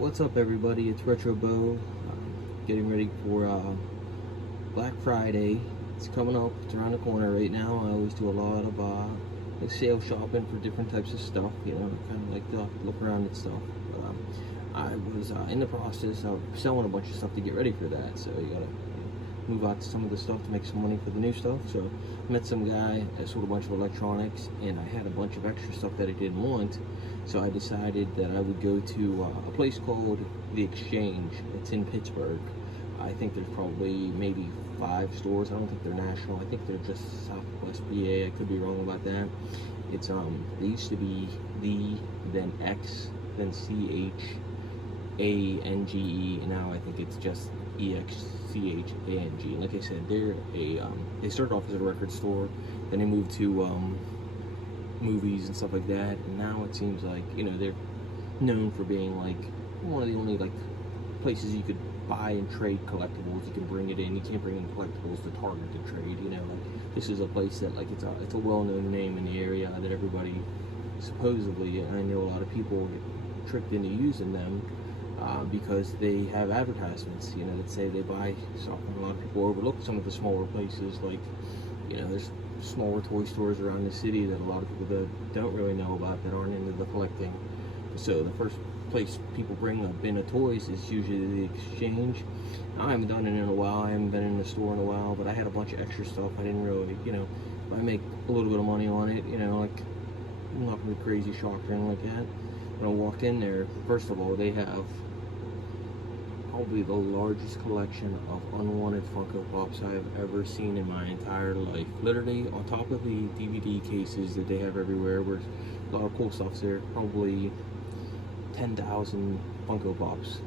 What's up, everybody? It's Retro Bo, getting ready for Black Friday. It's coming up. It's around the corner right now. I always do a lot of like sale shopping for different types of stuff. You know, kind of like to look around and stuff. I was in the process of selling a bunch of stuff to get ready for that. So you gotta move out to some of the stuff to make some money for the new stuff. So I met some guy that sold a bunch of electronics, and I had a bunch of extra stuff that I didn't want. So I decided that I would go to a place called The Exchange. It's in Pittsburgh. I think there's probably maybe 5 stores. I don't think they're national. I think they're just Southwest PA. I could be wrong about that. It's they used to be the, then X, then CHANGE, and now I think it's just EXCHANG. Like I said, they're they started off as a record store, then they moved to movies and stuff like that, and now it seems like, you know, they're known for being like one of the only like places you could buy and trade collectibles. You can bring it in. You can't bring in collectibles to Target to trade. You know, like this is a place that like it's a well-known name in the area that everybody supposedly, and I know a lot of people get tricked into using them because they have advertisements, you know, that say they buy stuff, and a lot of people overlook some of the smaller places. Like, you know, there's smaller toy stores around the city that a lot of people that don't really know about, that aren't into the collecting. So the first place people bring a bin of toys is usually The Exchange. I haven't done it in a while. I haven't been in the store in a while, but I had a bunch of extra stuff. I didn't really, you know, I make a little bit of money on it, you know, like I'm not gonna be crazy shocked or anything like that. When I walked in there, first of all, they have probably the largest collection of unwanted Funko Pops I've ever seen in my entire life. Literally, on top of the DVD cases that they have everywhere, where a lot of cool stuff's there, probably 10,000 Funko Pops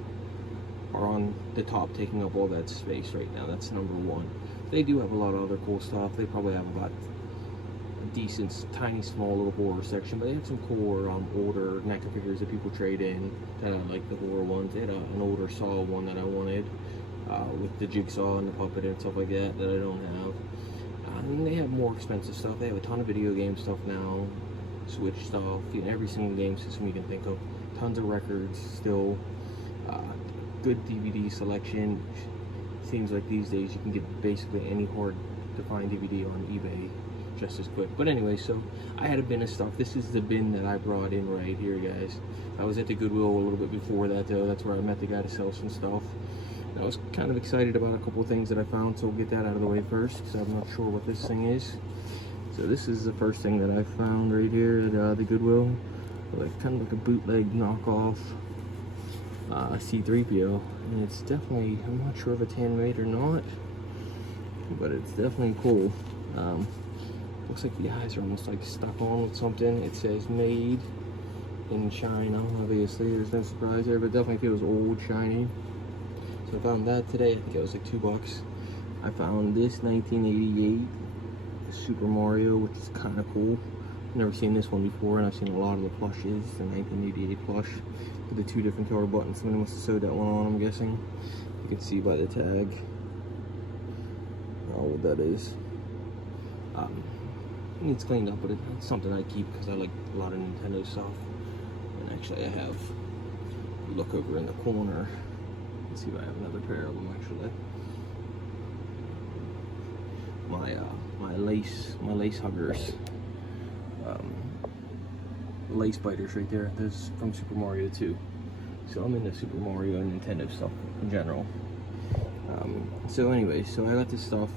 are on the top, taking up all that space right now. That's number one. They do have a lot of other cool stuff. They probably have about a decent, tiny, small little horror section, but they have some cool older NECA figures that people trade in. Like the horror ones. They had an older Saw one that I wanted, with the jigsaw and the puppet and stuff like that I don't have. And they have more expensive stuff. They have a ton of video game stuff now, Switch stuff, you know, every single game system you can think of. Tons of records still. Good DVD selection. Seems like these days you can get basically any hard to find DVD on eBay just as quick. But anyway, so I had a bin of stuff. This is the bin that I brought in right here, guys. I was at the Goodwill a little bit before that, though. That's where I met the guy to sell some stuff. And I was kind of excited about a couple of things that I found, so we'll get that out of the way first, because I'm not sure what this thing is. So this is the first thing that I found right here at the Goodwill. Like kind of like a bootleg knockoff C-3PO, and it's definitely, I'm not sure if it's handmade or not, but it's definitely cool. Looks like the eyes are almost like stuck on with something. It says made in China, obviously there's no surprise there, but it definitely feels old, shiny. So I found that today. I think it was like $2. I found this 1988 Super Mario, which is kind of cool. Never seen this one before, and I've seen a lot of the plushes, the 1988 plush with the 2 different color buttons. Somebody must have sewed that one on, I'm guessing. You can see by the tag what that is. It needs cleaned up, but it's something I keep because I like a lot of Nintendo stuff. And actually I have a look over in the corner. Let's see if I have another pair of them actually. My lace huggers. Lace biters right there. Those from Super Mario 2. So I'm into Super Mario and Nintendo stuff in general. So anyway, so I got this stuff,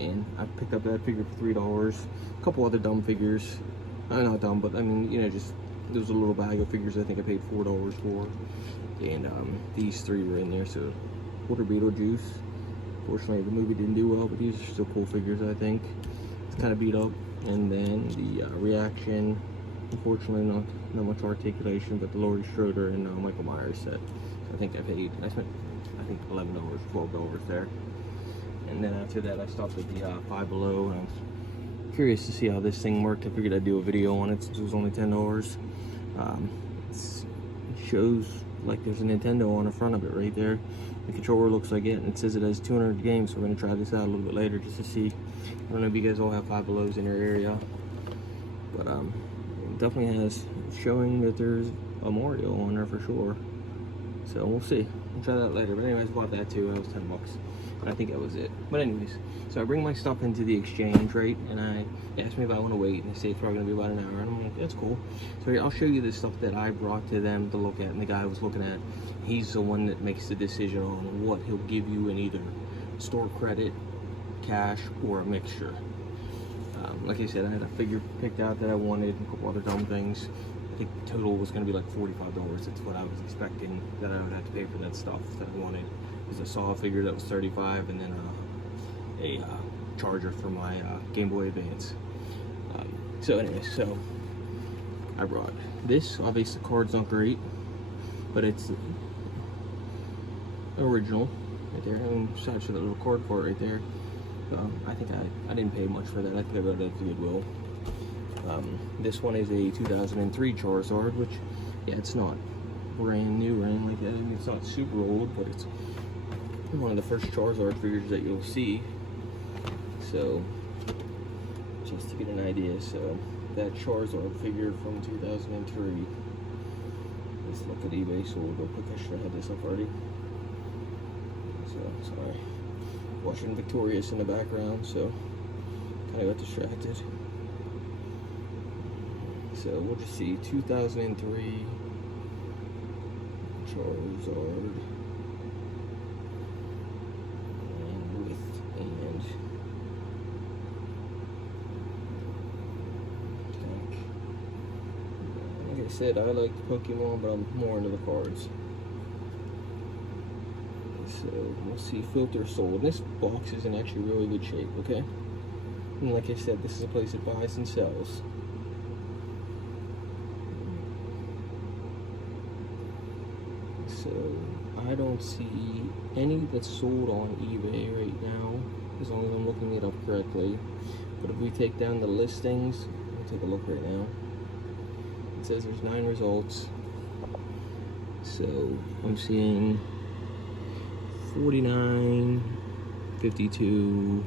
and I picked up that figure for $3. A couple other dumb figures. Not dumb, but I mean, you know, just there was a little bag of figures I think I paid $4 for, and these 3 were in there. So Water Beetlejuice. Fortunately, the movie didn't do well, but these are still cool figures, I think. It's kind of beat up. And then the Reaction, unfortunately not much articulation, but the Laurie Schroeder and Michael Myers set. So I think I spent I think $11, $12 there. And then after that I stopped at the Five Below, and I was curious to see how this thing worked. I figured I'd do a video on it since it was only $10. It shows like there's a Nintendo on the front of it right there. The controller looks like it, and it says it has 200 games, so we're going to try this out a little bit later just to see. I don't know if you guys all have Five Belows in your area, but it definitely has showing that there's a Mario on there for sure. So we'll see. We'll try that later. But anyways, bought that too. That was $10. I think that was it. But anyways, so I bring my stuff into the exchange, right? And they asked me if I want to wait, and they say it's probably gonna be about an hour. And I'm like, that's cool. So here, I'll show you the stuff that I brought to them to look at. And the guy I was looking at, he's the one that makes the decision on what he'll give you in either store credit, cash, or a mixture. Like I said, I had a figure picked out that I wanted, and a couple other dumb things. I think the total was going to be like $45. That's what I was expecting that I would have to pay for that stuff that I wanted. Because I saw a figure that was $35, and then a charger for my Game Boy Advance. So anyway, so I brought this. Obviously, the card's not great, but it's original right there. And such a little card for it right there. I think I didn't pay much for that. I think I got it at the Goodwill. This one is a 2003 Charizard, which, yeah, it's not brand new or anything like that. I mean, it's not super old, but it's one of the first Charizard figures that you'll see. So, just to get an idea, so that Charizard figure from 2003. Let's look at eBay so we'll go quick. I should have had this up already. So, sorry. Watching Victorious in the background, so kind of got distracted. So we'll just see 2003 Charizard and width and tank. Like I said, I like Pokemon, but I'm more into the cards. So we'll see filter sold. This box is in actually really good shape, okay? And like I said, this is a place that buys and sells. So I don't see any that's sold on eBay right now, as long as I'm looking it up correctly. But if we take down the listings, we'll take a look right now. It says there's 9 results. So I'm seeing 49, 52,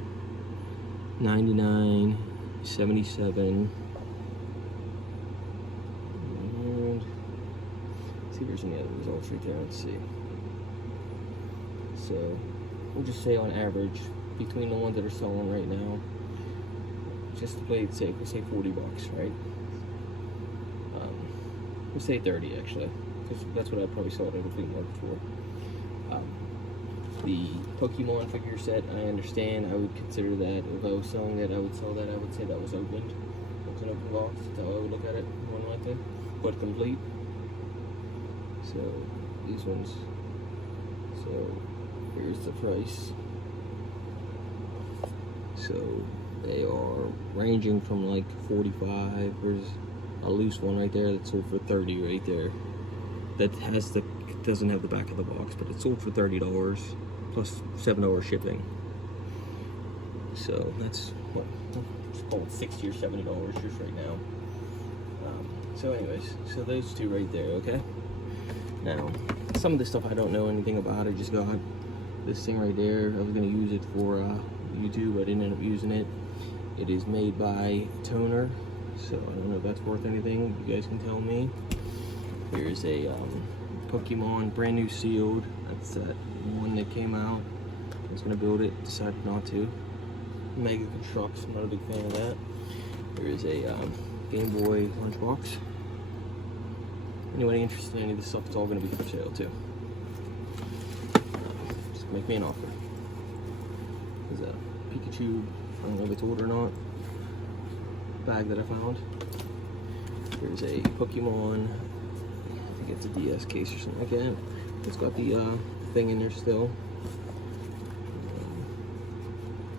99, 77, and see if there's any other results right there. Let's see. So we'll just say on average, between the ones that are selling right now, just to play it safe, we'll say $40, right? We'll say 30 actually, because that's what I probably sold it at a flea market for. The Pokemon figure set, I understand. I would consider that if I was selling that, I would sell that. I would say that was opened. It was an open box. That's how I would look at it. One like that, but complete. So these ones. So here's the price. So they are ranging from like 45. There's a loose one right there that's sold for 30 right there. That has the doesn't have the back of the box, but it's sold for $30 plus $7 shipping. So that's what it's called, $60 or $70 just right now. So anyways, so those two right there, okay? Now, some of this stuff I don't know anything about. I just got this thing right there. I was gonna use it for YouTube. I didn't end up using it. It is made by Toner, so I don't know if that's worth anything. You guys can tell me. Here's a Pokemon brand new sealed. That's that one that came out. I was gonna build it, decided not to. Mega Constructs, I'm not a big fan of that. There is a Game Boy lunchbox. Anybody interested in any of this stuff, it's all gonna be for sale too. Just make me an offer. There's a Pikachu, I don't know if it's old or not, bag that I found. There's a Pokemon, I think it's a DS case or something like that. It's got the thing in there still.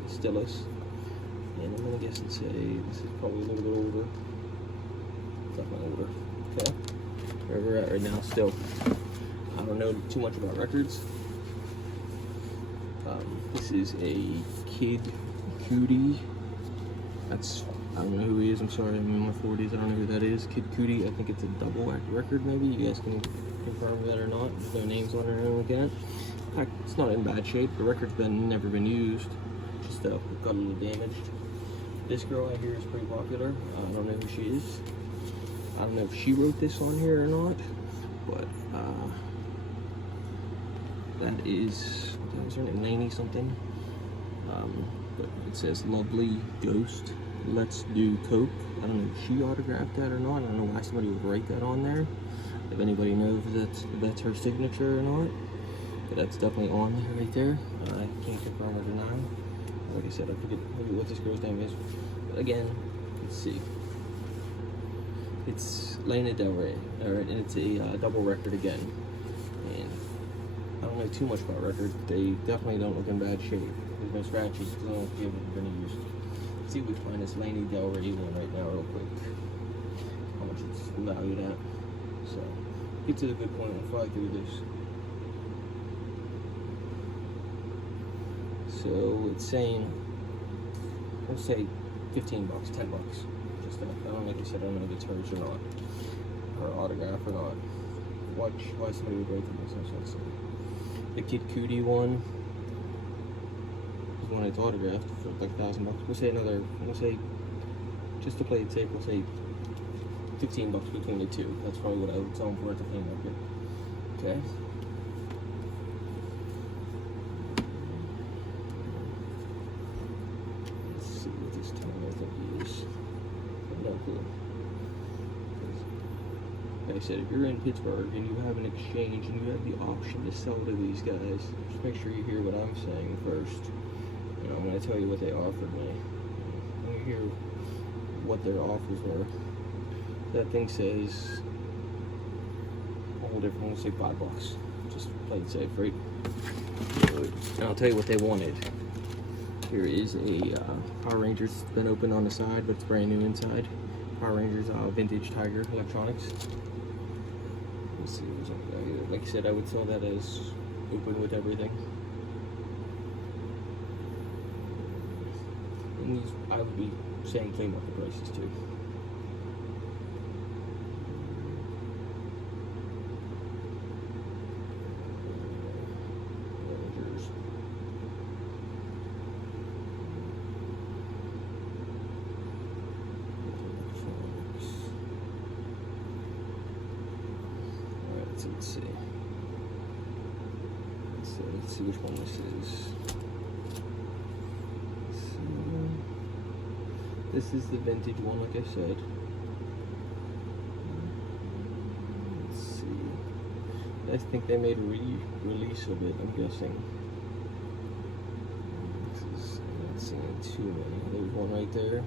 Stylus. And I'm gonna guess and say this is probably a little bit older. Definitely older. Okay. Where we're at right now, still. I don't know too much about records. This is a Kid Cudi. That's, I don't know who he is, I'm sorry, I'm in my 40s, I don't know who that is. Kid Cudi, I think it's a double act record maybe. You guys can confirm that or not. There's no names on it or anything like that. In fact, it's not in bad shape. The record's never been used. Just got a little damaged. This girl I hear is pretty popular. I don't know who she is. I don't know if she wrote this on here or not, but That is, what was her name? Lainey something. But it says Lovely Ghost. Let's Do Coke. I don't know if she autographed that or not. I don't know why somebody would write that on there. If anybody knows if that's her signature or not. But that's definitely on there right there. I can't confirm it or not. Like I said, I forget what this girl's name is. But again, let's see. It's Lana Del Rey. Alright, and it's a double record again. And I don't know too much about records. They definitely don't look in bad shape. There's no scratches because I don't know if they've been used. Let's see if we can find this Lana Del Rey one right now real quick. How much it's valued at. So, get to the good point. We'll fly through this. So it's saying, let's say 15 bucks, 10 bucks. Just that. I don't know, like I said, I don't know if it's hers or not, or autograph or not. Why somebody would write them, makes no sense. The Kid Cudi one is one that's autographed for like $1,000 bucks. We'll say, just to play it safe, we'll say 15 bucks between the two. That's probably what I would sell them for at the flea market. Okay. Like I said, if you're in Pittsburgh and you have an exchange and you have the option to sell to these guys, just make sure you hear what I'm saying first. And I'm going to tell you what they offered me. Let me hear what their offers were. That thing says a whole different one. We'll say $5. Just play it safe, right? And I'll tell you what they wanted. Here is a Power Rangers. It's been opened on the side, but it's brand new inside. Power Rangers Vintage Tiger Electronics. Let's see what's up there. Like I said, I would sell that as open with everything. And these, I would be saying flea market prices too. Let's see which one this is. So, this is the vintage one, like I said. Let's see. I think they made a release of it, I'm guessing. I'm not seeing too many. There's one right there.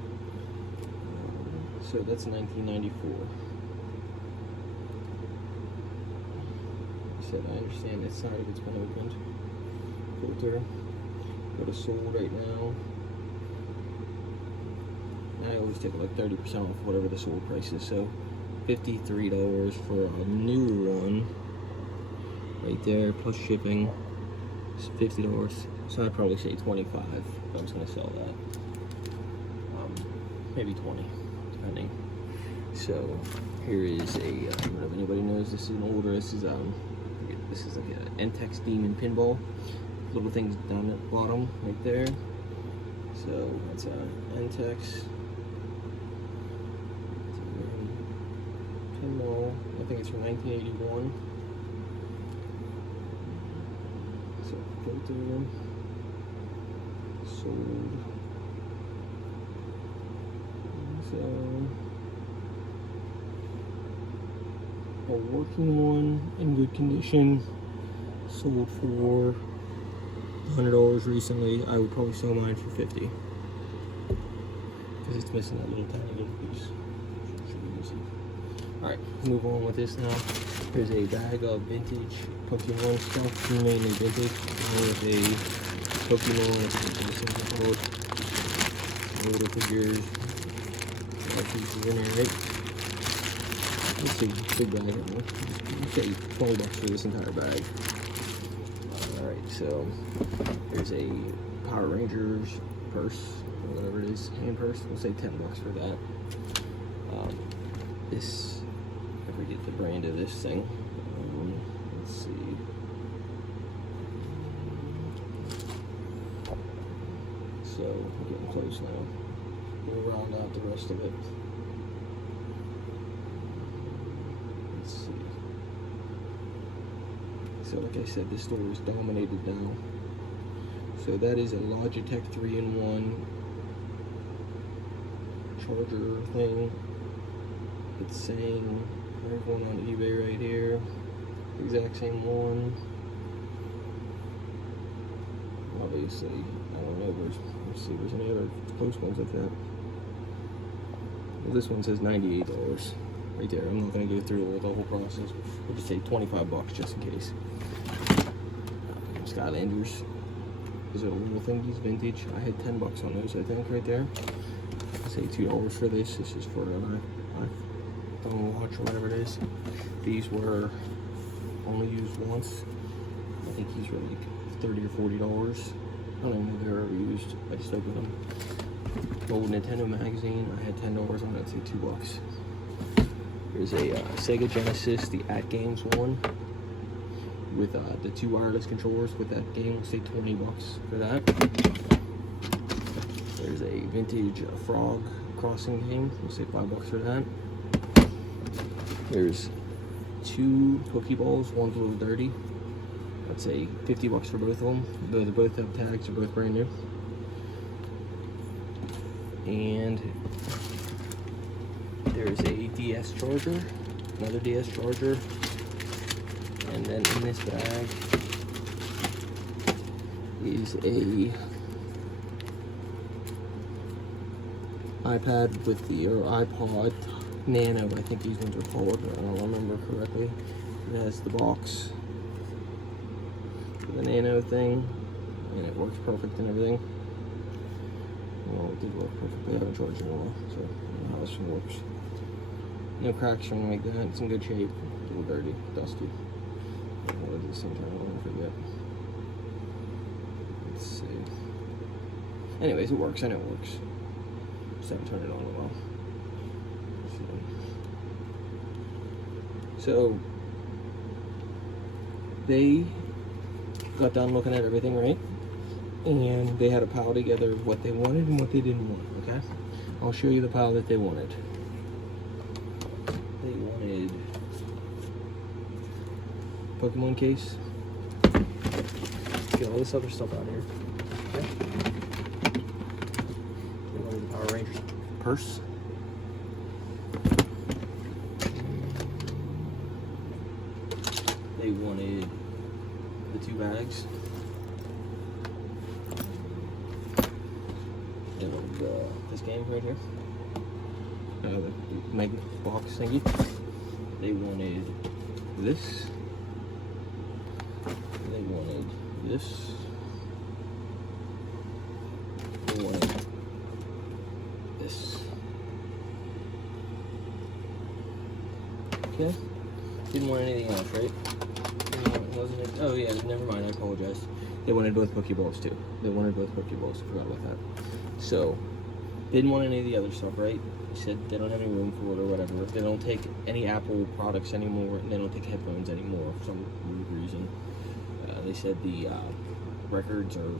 So that's 1994. I understand that side of it's been opened. Filter. Go to sold right now. I always take like 30% off whatever the sold price is. So $53 for a new one. Right there, plus shipping. It's $50. So I'd probably say 25 if I was going to sell that. Maybe 20, depending. So here is a, I don't know if anybody knows, this is an older, this is like an NTEX Demon pinball. Little things down at the bottom, right there. So that's a NTEX pinball. I think it's from 1981. So filter, sold. So a working one in good condition, sold for $100 recently. I would probably sell mine for $50 because it's missing that little tiny little piece. Alright, move on with this now. Here's a bag of vintage Pokemon stuff, mainly vintage. With a Pokemon, little figures, pieces in there, right? Let's see, big bag. I'll say $20 for this entire bag. Alright, so there's a Power Rangers purse, or whatever it is, hand purse. We'll say $10 for that. This, I forget the brand of this thing. Let's see. So we're getting close now. We'll round out the rest of it. So like I said, this store is dominated now. So that is a Logitech 3-in-1 charger thing. It's saying there's one on eBay right here, exact same one. Obviously, I don't know. Let's see if there's any other close ones like that. Well, this one says $98 right there. I'm not gonna go through the whole process. We'll just say $25 just in case. Skylanders. These are little thingies, vintage. I had $10 on those, I think, right there. I'll say $2 for this. This is for an iPhone watch or whatever it is. These were only used once. I think these were like $30 or $40. I don't even know if they were ever used. I just opened them. Old Nintendo magazine. I had $10 on it. I'd say $2. There's a Sega Genesis, the At Games one, with the 2 wireless controllers with that game. We'll say $20 for that. There's a vintage Frog Crossing game. We'll say $5 for that. There's 2 Pokeballs. One's a little dirty. I'd say $50 for both of them. They both have tags. They're both brand new. And there's a DS charger, another DS charger. And then in this bag is a iPad with the, or iPod Nano, I think these ones are called, I don't remember correctly. It has the box for the Nano thing, and it works perfect and everything. Well, it did work perfectly. I haven't charged it in a while, so I don't know how this one works. No cracks or anything like that. It's in good shape. A little dirty, dusty. I'll do the same time. I don't forget. Let's see. Anyways, it works. I know it works. Just haven't turned it on in a while. So they got done looking at everything, right? And they had a pile together of what they wanted and what they didn't want, okay? I'll show you the pile that they wanted. They wanted Pokemon case. Get all this other stuff out of here. Okay? They wanted the Power Rangers purse. They wanted the 2 bags. This game right here, the mega box thingy. They wanted this. They wanted this. They wanted this. Okay. Didn't want anything else, right? Wasn't it? Oh yeah, never mind. I apologize. They wanted both Pokeballs too. They wanted both Pokeballs. I forgot about that. So, didn't want any of the other stuff, right? They said they don't have any room for it or whatever. They don't take any Apple products anymore, and they don't take headphones anymore for some weird reason. They said the records are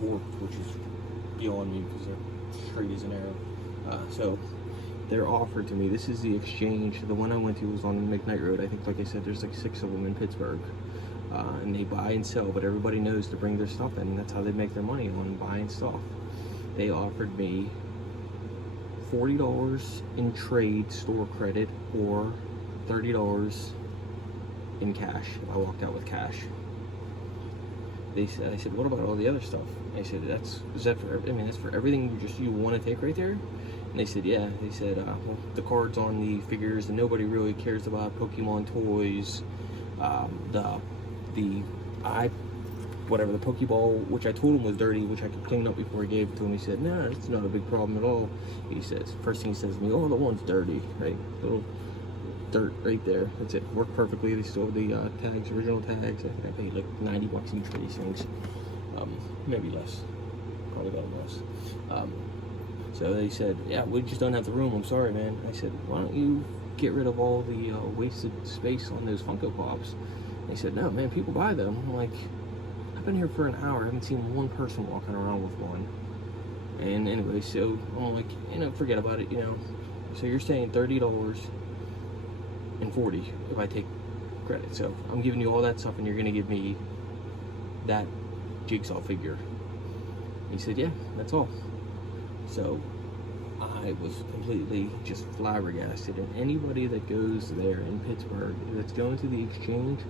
warped, which is beyond me because they're straight as an arrow. So, they're offered to me. This is the exchange. The one I went to was on McKnight Road. I think, like I said, there's like 6 of them in Pittsburgh. And they buy and sell, but everybody knows to bring their stuff in. That's how they make their money, on buying stuff. They offered me $40 in trade store credit or $30 in cash. I walked out with cash. They said, I said, what about all the other stuff? I said, that's for everything you want to take right there? And they said, yeah. They said, well, the cards on the figures, and nobody really cares about Pokemon toys, whatever, the Pokeball, which I told him was dirty, which I could clean up before he gave it to him. He said, no, it's not a big problem at all. He says, first thing he says to me, oh, the one's dirty, right? Little dirt right there. That's it. Worked perfectly. They still have the tags, original tags. I think I paid like $90 each for these things. Maybe less. Probably got them less. So they said, yeah, we just don't have the room. I'm sorry, man. I said, why don't you get rid of all the wasted space on those Funko Pops? They said, no, man, people buy them. I'm like, I've been here for an hour. I haven't seen one person walking around with one. And anyway, so I'm like, forget about it, So you're saying $30 and $40 if I take credit. So I'm giving you all that stuff, and you're gonna give me that jigsaw figure. He said, yeah, that's all. So I was completely just flabbergasted. And anybody that goes there in Pittsburgh that's going to the exchange,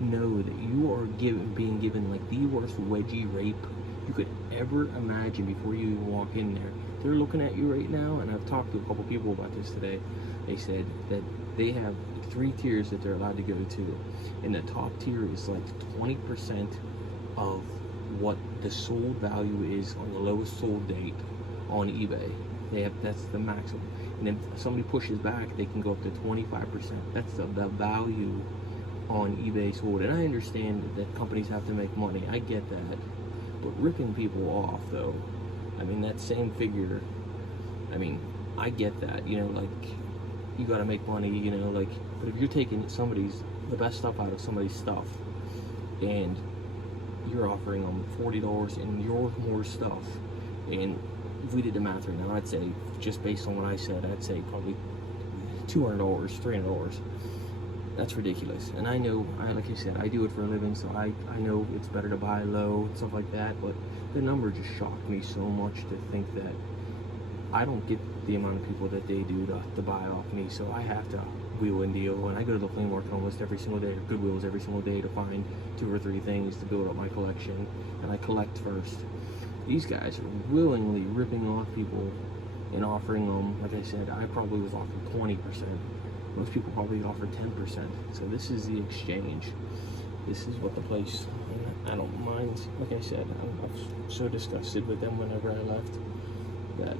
know that you are being given like the worst wedgie rape you could ever imagine before you even walk in there. They're looking at you right now, and I've talked to a couple people about this today. They said that they have 3 tiers that they're allowed to go to, and the top tier is like 20% of what the sold value is on the lowest sold date on eBay. That's the maximum. And if somebody pushes back, they can go up to 25%. That's the value on eBay sold. And I understand that companies have to make money. I get that. But ripping people off, though, I mean, that same figure, I mean, I get that, you know, like, you gotta make money, you know, like, but if you're taking the best stuff out of somebody's stuff, and you're offering them $40 and your more stuff, and if we did the math right now, I'd say, just based on what I said, I'd say probably $200, $300. That's ridiculous. And I know, like I said, I do it for a living, so I know it's better to buy low and stuff like that, but the number just shocked me so much to think that I don't get the amount of people that they do to buy off me, so I have to wheel and deal. And I go to the flea market almost every single day, or Goodwill's every single day, to find 2 or 3 things to build up my collection, and I collect first. These guys are willingly ripping off people and offering them, like I said, I probably was offered 20%. Most people probably offer 10%. So this is the exchange. This is what the place, I don't mind. Like I said, I'm so disgusted with them whenever I left that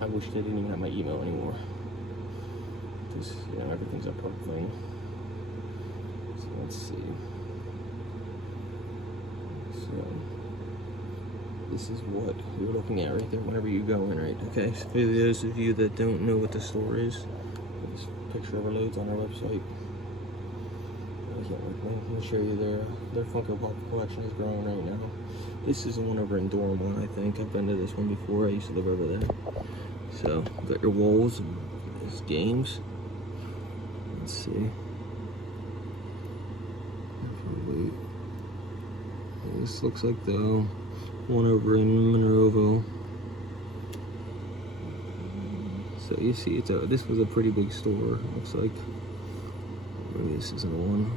I wish they didn't even have my email anymore. Because, you know, everything's a public thing. So let's see. So this is what you're looking at right there whenever you go in, right? Okay, so for those of you that don't know what the store is, this picture overloads on our website. I can't wait. Let me show you their Funko Pop collection is growing right now. This is the one over in Dormont, I think. I've been to this one before. I used to live over there. So, got your walls and these games. Let's see. This looks like the one over in Monroeville. So you see, this was a pretty big store. Looks like. Maybe this isn't one.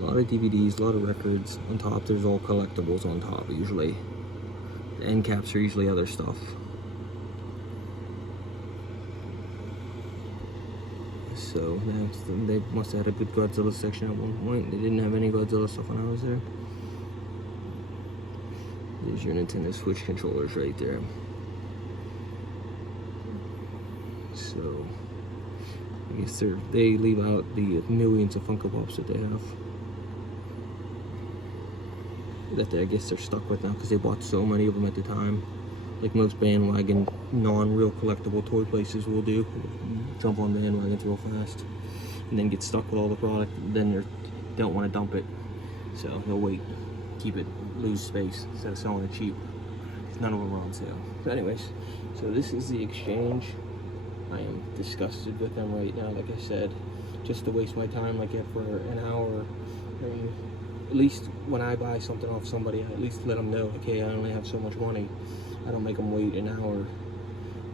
A lot of DVDs, a lot of records. On top, there's all collectibles on top. Usually, the end caps are usually other stuff. So they must have had a good Godzilla section at one point. They didn't have any Godzilla stuff when I was there. There's your Nintendo Switch controllers right there. So I guess they leave out the millions of Funko Pops that they have. I guess they're stuck with now because they bought so many of them at the time. Like most bandwagon, non-real collectible toy places will do. Jump on bandwagons real fast and then get stuck with all the product. Then they don't want to dump it. So they'll wait, keep it, lose space instead of selling it cheap. None of them are on sale. So anyways, so this is the exchange. I am disgusted with them right now, like I said. Just to waste my time like that for an hour. I mean, at least when I buy something off somebody, I at least let them know, like, hey, I only have so much money. I don't make them wait an hour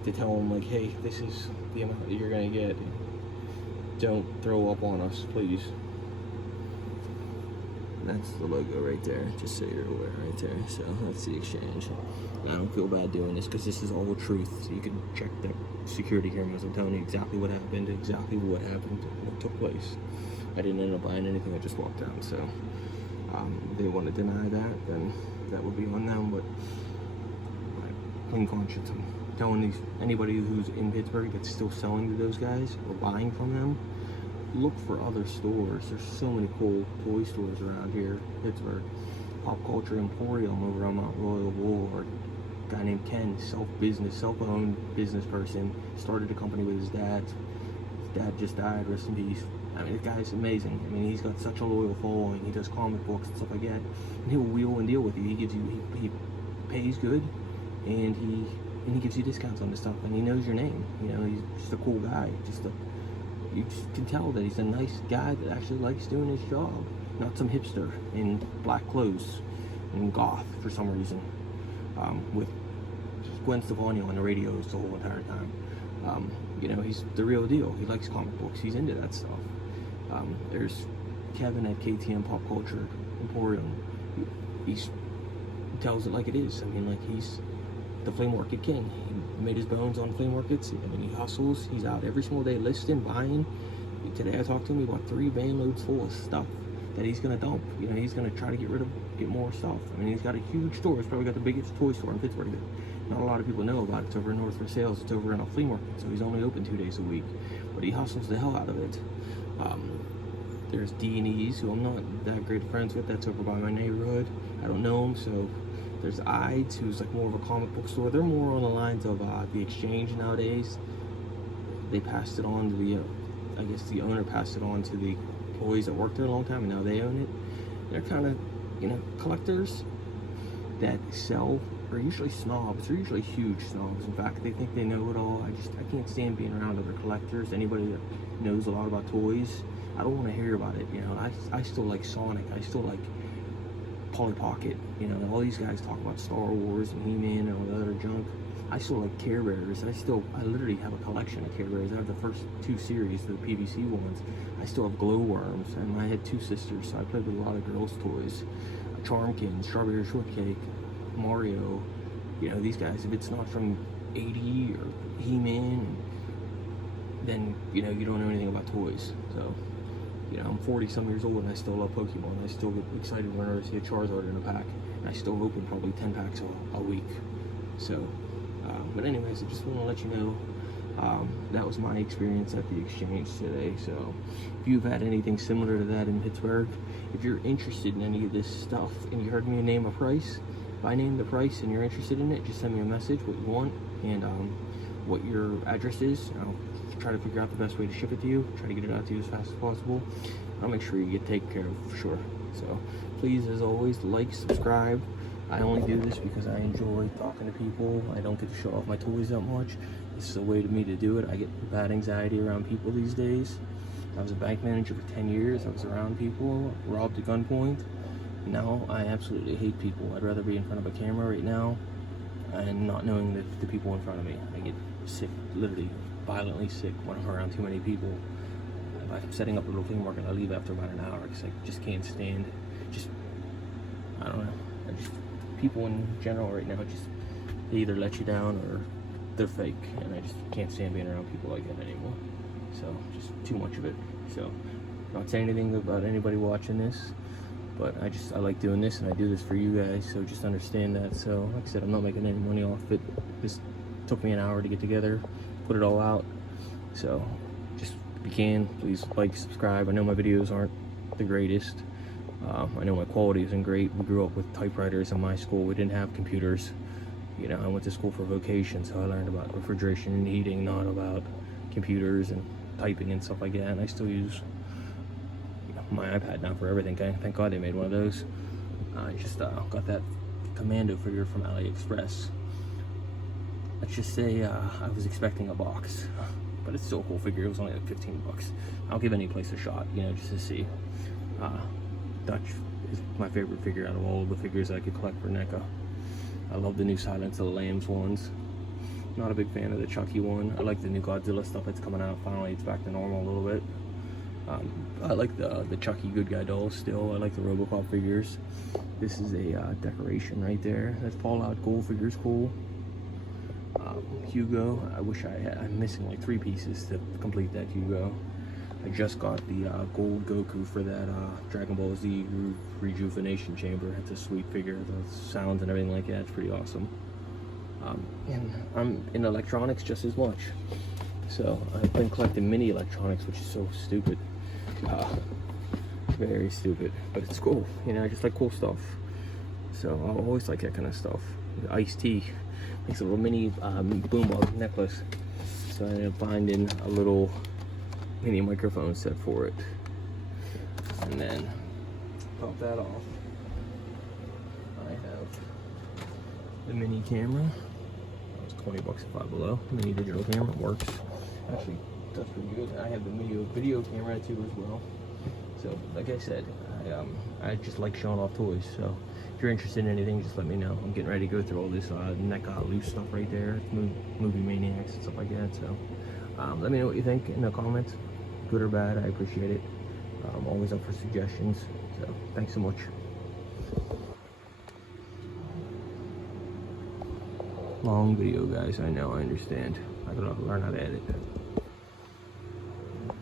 to tell them, like, hey, this is the amount that you're going to get. Don't throw up on us, please. That's the logo right there, just so you're aware right there. So that's the exchange. I don't feel bad doing this because this is all truth. So you can check the security cameras. I'm telling you exactly what happened, what took place. I didn't end up buying anything, I just walked out. So if they want to deny that, then that would be on them. But my clean conscience, I'm telling anybody who's in Pittsburgh that's still selling to those guys or buying from them, look for other stores. There's so many cool toy stores around here in Pittsburgh. Pop Culture Emporium over on Mount Royal Boulevard. A guy named Ken, self-owned business person, started a company with his dad. His dad just died, rest in peace. I mean, the guy's amazing. I mean, he's got such a loyal following. He does comic books and stuff like that. And he'll wheel and deal with you. He pays good, and he gives you discounts on this stuff, and he knows your name. You know, he's just a cool guy. you just can tell that he's a nice guy that actually likes doing his job, not some hipster in black clothes and goth for some reason, with Gwen Stefani on the radio the whole entire time. You know, he's the real deal. He likes comic books. He's into that stuff. There's Kevin at KTM Pop Culture Emporium. He tells it like it is. I mean, like, he's the flea market king. He made his bones on flea markets. I mean, he hustles. He's out every single day listing, buying. Today I talked to him. He bought 3 van loads full of stuff that he's gonna dump. You know, he's gonna try to get more stuff. I mean, he's got a huge store. He's probably got the biggest toy store in Pittsburgh that not a lot of people know about. It's over in North for Sales. It's over in a flea market, so he's only open 2 days a week, but he hustles the hell out of it. There's D&E's, who I'm not that great friends with. That's over by my neighborhood. I don't know him. So there's Ides, who's like more of a comic book store. They're more on the lines of the Exchange nowadays. They passed it on to the, I guess the owner passed it on to the employees that worked there a long time, and now they own it. They're kind of, you know, collectors that sell are usually snobs. They're usually huge snobs. In fact, they think they know it all. I can't stand being around other collectors. Anybody that knows a lot about toys, I don't want to hear about it. You know, I still like Sonic. I still like Polly Pocket. You know, all these guys talk about Star Wars and He-Man and all that other junk. I still like Care Bears. I literally have a collection of Care Bears. I have the first 2 series, the PVC ones. I still have glowworms, and I had 2 sisters, so I played with a lot of girls' toys. Charmkin, Strawberry Shortcake, Mario. You know, these guys, if it's not from 80 or He-Man, then, you know, you don't know anything about toys. So, you know, I'm 40-some years old, and I still love Pokemon. I still get excited whenever I see a Charizard in a pack. And I still open probably 10 packs a week. So, but anyways, I just want to let you know that was my experience at the Exchange today. So if you've had anything similar to that in Pittsburgh, if you're interested in any of this stuff and you heard me name a price, if I name the price and you're interested in it, just send me a message what you want and what your address is. I'll try to figure out the best way to ship it to you, try to get it out to you as fast as possible. I'll make sure you get taken care of for sure. So please, as always, like, subscribe. I only do this because I enjoy talking to people. I don't get to show off my toys that much. This is a way to me to do it. I get bad anxiety around people these days. I was a bank manager for 10 years. I was around people, robbed at gunpoint. Now I absolutely hate people. I'd rather be in front of a camera right now and not knowing the people in front of me. I get sick, literally violently sick when I'm around too many people. If I'm setting up a little flea market, I leave after about an hour because I just can't stand, I don't know. People in general right now, they either let you down or they're fake, and I just can't stand being around people like that anymore. So just too much of it. So not saying anything about anybody watching this, but I like doing this, and I do this for you guys, so just understand that. So like I said, I'm not making any money off it. This took me an hour to get together, put it all out. So just if you can, please like, subscribe. I know my videos aren't the greatest. I know my quality isn't great. We grew up with typewriters in my school. We didn't have computers. You know, I went to school for vocation, so I learned about refrigeration and heating, not about computers and typing and stuff like that. And I still use my iPad now for everything. Thank God they made one of those. I just got that Commando figure from AliExpress. Let's just say I was expecting a box, but it's still a cool figure. It was only like 15 bucks. I'll give any place a shot, you know, just to see. Dutch is my favorite figure out of all of the figures I could collect for NECA. I love the new Silence of the Lambs ones. Not a big fan of the Chucky one. I like the new Godzilla stuff that's coming out. Finally, it's back to normal a little bit. I like the Chucky good guy dolls still. I like the Robocop figures. This is a decoration right there. That Fallout Gold figure's cool. Hugo, I wish I'm missing like 3 pieces to complete that Hugo. I just got the gold Goku for that Dragon Ball Z rejuvenation chamber. It's a sweet figure. The sounds and everything like that, it's pretty awesome. And I'm in electronics just as much. So I've been collecting mini electronics, which is so stupid. Very stupid, but it's cool. You know, I just like cool stuff. So I always like that kind of stuff. Ice-T makes a little mini boombox necklace. So I ended up finding a little mini microphone set for it, and then pop that off. I have the mini camera. It's 20 bucks at Five Below. Mini digital camera works. Actually, That's pretty good. I have the video camera too as well. So, like I said, I just like showing off toys. So, if you're interested in anything, just let me know. I'm getting ready to go through all this neck loose stuff right there, movie maniacs and stuff like that. So, let me know what you think in the comments, good or bad. I appreciate it. I'm always up for suggestions. So, thanks so much. Long video, guys. I know. I understand. I gotta learn how to edit.